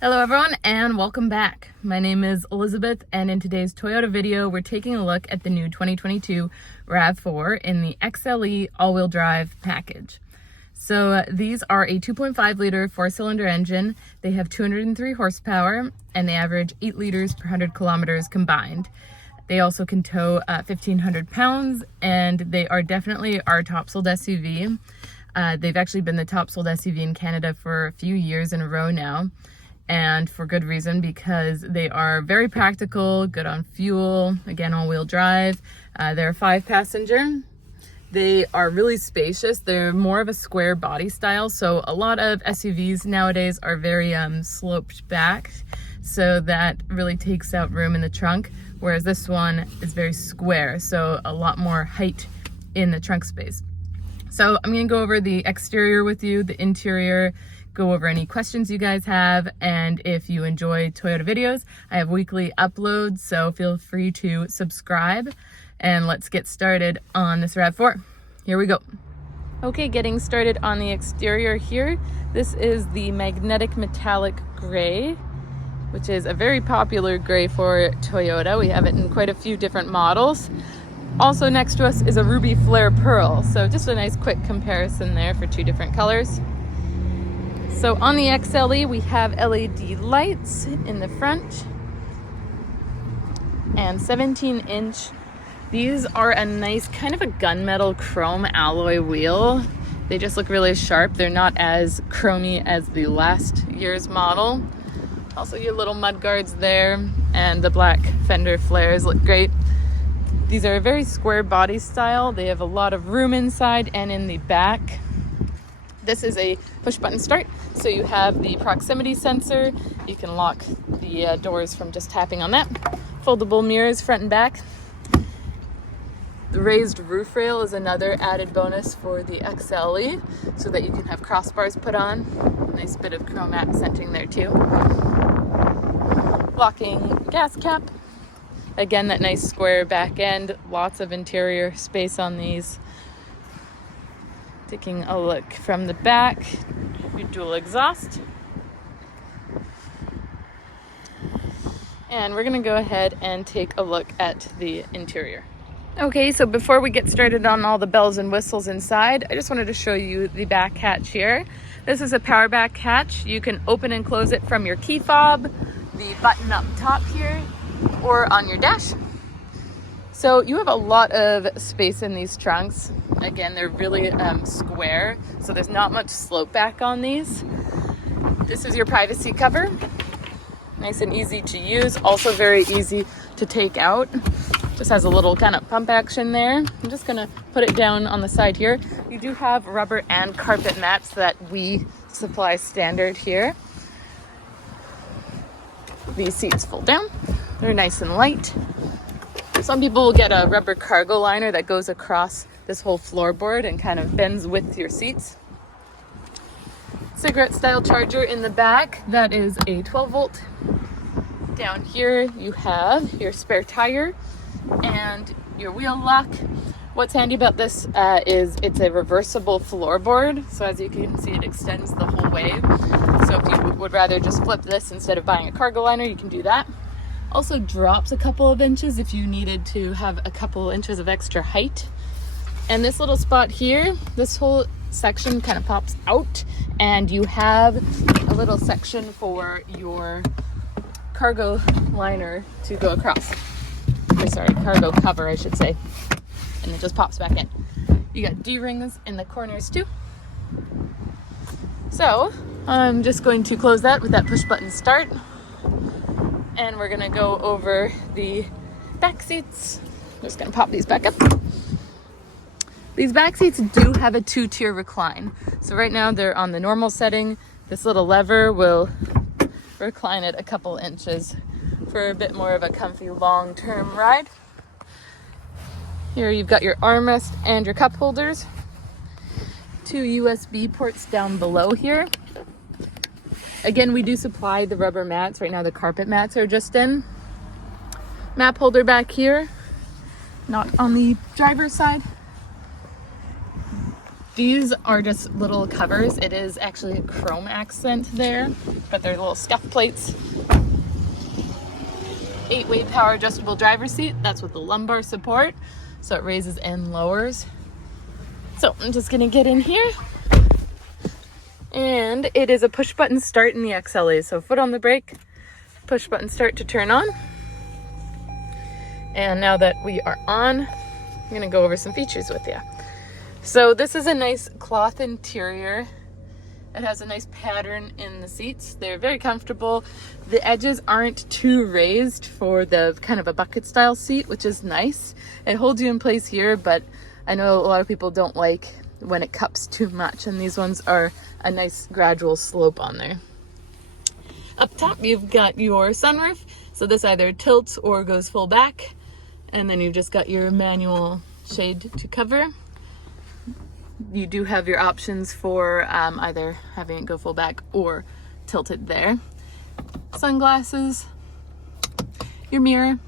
Hello everyone and welcome back. My name is Elizabeth and in today's Toyota video we're taking a look at the new 2022 Rav4 in the XLE all-wheel drive package. So these are a 2.5 liter 4-cylinder engine. They have 203 horsepower and they average 8 liters per 100 kilometers combined. They also can tow 1,500 pounds and they are definitely our top sold SUV. They've actually been the top sold SUV in Canada for a few years in a row now. And for good reason, because they are very practical, good on fuel, again, all-wheel drive. They're 5-passenger. They are really spacious. They're more of a square body style, so a lot of SUVs nowadays are very sloped back, so that really takes out room in the trunk, whereas this one is very square, so a lot more height in the trunk space. So I'm gonna go over the exterior with you, the interior, go over any questions you guys have, and if you enjoy Toyota videos, I have weekly uploads, so feel free to subscribe, and let's get started on this Rav4. Here we go. Okay, getting started on the exterior here. This is the magnetic metallic gray, which is a very popular gray for Toyota. We have it in quite a few different models. Also next to us is a ruby flare pearl, so just a nice quick comparison there for two different colors. So on the XLE, we have LED lights in the front and 17-inch. These are a nice kind of a gunmetal chrome alloy wheel. They just look really sharp. They're not as chromy as the last year's model. Also your little mud guards there and the black fender flares look great. These are a very square body style. They have a lot of room inside and in the back. This is a push button start, so you have the proximity sensor. You can lock the doors from just tapping on that. Foldable mirrors front and back. The raised roof rail is another added bonus for the XLE, so that you can have crossbars put on. Nice bit of chrome accenting there too. Locking gas cap. Again, that nice square back end. Lots of interior space on these. Taking a look from the back, your dual exhaust. And we're gonna go ahead and take a look at the interior. Okay, so before we get started on all the bells and whistles inside, I just wanted to show you the back hatch here. This is a power back hatch. You can open and close it from your key fob, the button up top here, or on your dash. So you have a lot of space in these trunks. Again, they're really square, so there's not much slope back on these. This is your privacy cover. Nice and easy to use, also very easy to take out. Just has a little kind of pump action there. I'm just gonna put it down on the side here. You do have rubber and carpet mats that we supply standard here. These seats fold down. They're nice and light. Some people will get a rubber cargo liner that goes across this whole floorboard and kind of bends with your seats. Cigarette style charger in the back. That is a 12 volt. Down here you have your spare tire and your wheel lock. What's handy about this is it's a reversible floorboard. So as you can see, it extends the whole way. So if you would rather just flip this instead of buying a cargo liner, you can do that. Also drops a couple of inches if you needed to have a couple inches of extra height. And this little spot here, this whole section kind of pops out and you have a little section for your cargo liner to go across. Sorry, cargo cover I should say. And it just pops back in. You got D-rings in the corners too. So I'm just going to close that with that push button start. And we're gonna go over the back seats. I'm just gonna pop these back up. These back seats do have a 2-tier recline. So right now they're on the normal setting. This little lever will recline it a couple inches for a bit more of a comfy long-term ride. Here you've got your armrest and your cup holders. 2 USB ports down below here. Again, we do supply the rubber mats. Right now the carpet mats are just in. Map holder back here, not on the driver's side. These are just little covers. It is actually a chrome accent there, but they're little scuff plates. 8-way power adjustable driver's seat. That's with the lumbar support, so it raises and lowers. So I'm just gonna get in here. And it is a push button start in the XLE. So foot on the brake, push button start to turn on. And now that we are on, I'm gonna go over some features with you. So this is a nice cloth interior. It has a nice pattern in the seats. They're very comfortable. The edges aren't too raised for the kind of a bucket style seat, which is nice. It holds you in place here, but I know a lot of people don't like when it cups too much, and these ones are a nice gradual slope on there. Up top, you've got your sunroof. So this either tilts or goes full back. And then you've just got your manual shade to cover. You do have your options for either having it go full back or tilted there. Sunglasses, your mirror,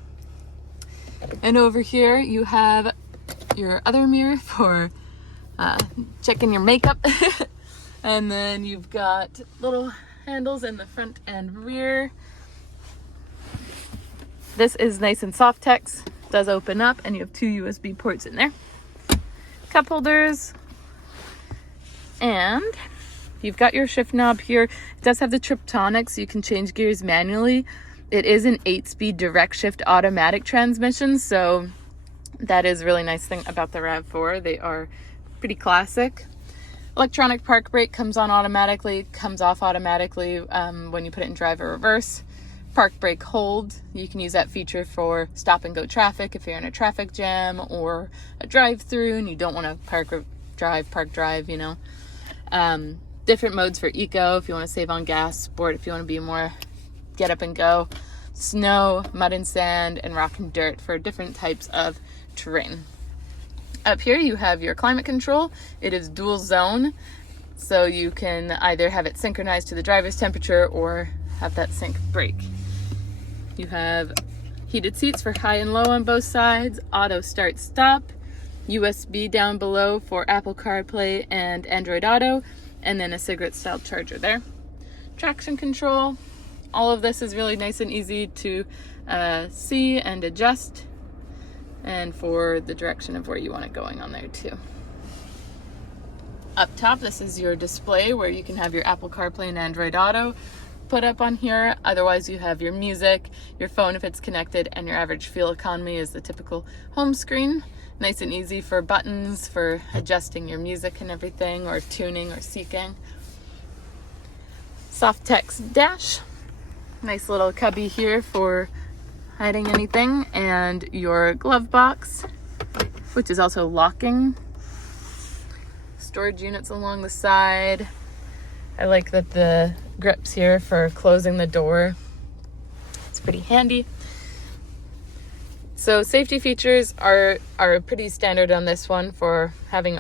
and over here you have your other mirror for checking your makeup. And then you've got little handles in the front and rear. This is nice and soft text, does open up, and you have 2 USB ports in there. Cup holders. And you've got your shift knob here. It does have the Triptonic, so you can change gears manually. It is an 8-speed direct shift automatic transmission, so that is a really nice thing about the Rav4. They are pretty classic. Electronic park brake comes on automatically, comes off automatically when you put it in drive or reverse. Park brake hold, you can use that feature for stop and go traffic if you're in a traffic jam or a drive-through and you don't want to park drive, you know. Different modes for eco if you want to save on gas, sport if you want to be more get up and go, snow, mud and sand, and rock and dirt for different types of terrain. Up here you have your climate control. It is dual zone, so you can either have it synchronized to the driver's temperature or have that sync brake. You have heated seats for high and low on both sides, auto start stop, USB down below for Apple CarPlay and Android Auto, and then a cigarette style charger there. Traction control. All of this is really nice and easy to see and adjust, and for the direction of where you want it going on there too. Up top, this is your display where you can have your Apple CarPlay and Android Auto put up on here. Otherwise, you have your music, your phone if it's connected, and your average fuel economy is the typical home screen. Nice and easy for buttons for adjusting your music and everything, or tuning or seeking. Soft text dash. Nice little cubby here for hiding anything, and your glove box, which is also locking. Storage units along the side. I like that the grips here for closing the door. It's pretty handy. So safety features are pretty standard on this one for having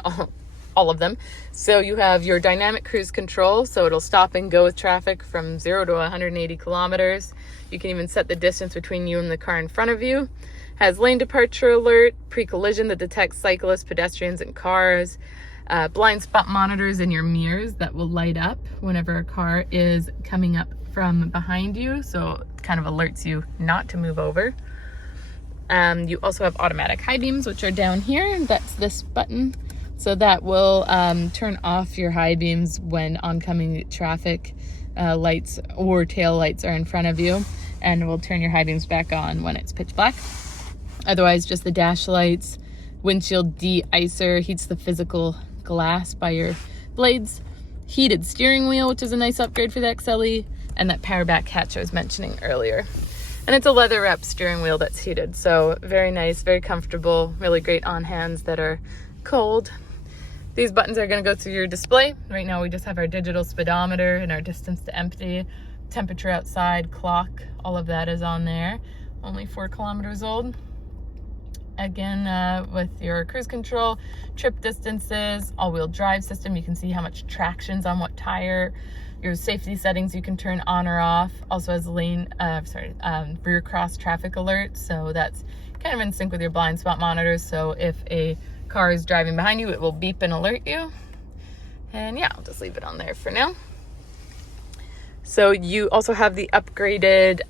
all of them. So you have your dynamic cruise control, so it'll stop and go with traffic from 0 to 180 kilometers. You can even set the distance between you and the car in front of you. Has lane departure alert, pre-collision that detects cyclists, pedestrians, and cars. Blind spot monitors in your mirrors that will light up whenever a car is coming up from behind you, so it kind of alerts you not to move over. You also have automatic high beams, which are down here. That's this button. So that will turn off your high beams when oncoming traffic lights or tail lights are in front of you, and will turn your high beams back on when it's pitch black. Otherwise, just the dash lights. Windshield de-icer heats the physical glass by your blades. Heated steering wheel, which is a nice upgrade for the XLE, and that power back hatch I was mentioning earlier. And it's a leather wrap steering wheel that's heated, so very nice, very comfortable, really great on hands that are cold. These buttons are going to go through your display. Right now we just have our digital speedometer and our distance to empty, temperature outside, clock, all of that is on there. Only 4 kilometers old. Again, with your cruise control, trip distances, all-wheel drive system, you can see how much traction's on what tire. Your safety settings you can turn on or off. Also has rear cross traffic alert, so that's kind of in sync with your blind spot monitors. So if a car is driving behind you, it will beep and alert you. And yeah, I'll just leave it on there for now. So you also have the upgraded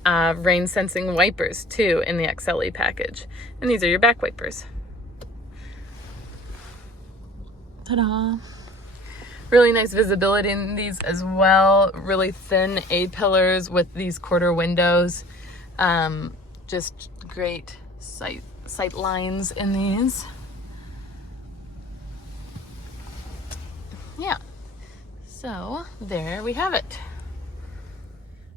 rain sensing wipers too in the XLE package. And these are your back wipers. Ta-da! Really nice visibility in these as well. Really thin A-pillars with these quarter windows. Just great sight lines in these. Yeah, so there we have it.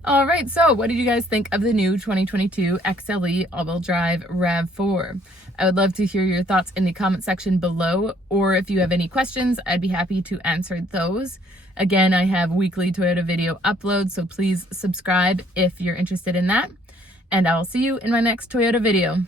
All right, so what did you guys think of the new 2022 XLE all-wheel drive RAV4? I would love to hear your thoughts in the comment section below, or if you have any questions, I'd be happy to answer those. Again, I have weekly Toyota video uploads, so please subscribe if you're interested in that. And I'll see you in my next Toyota video.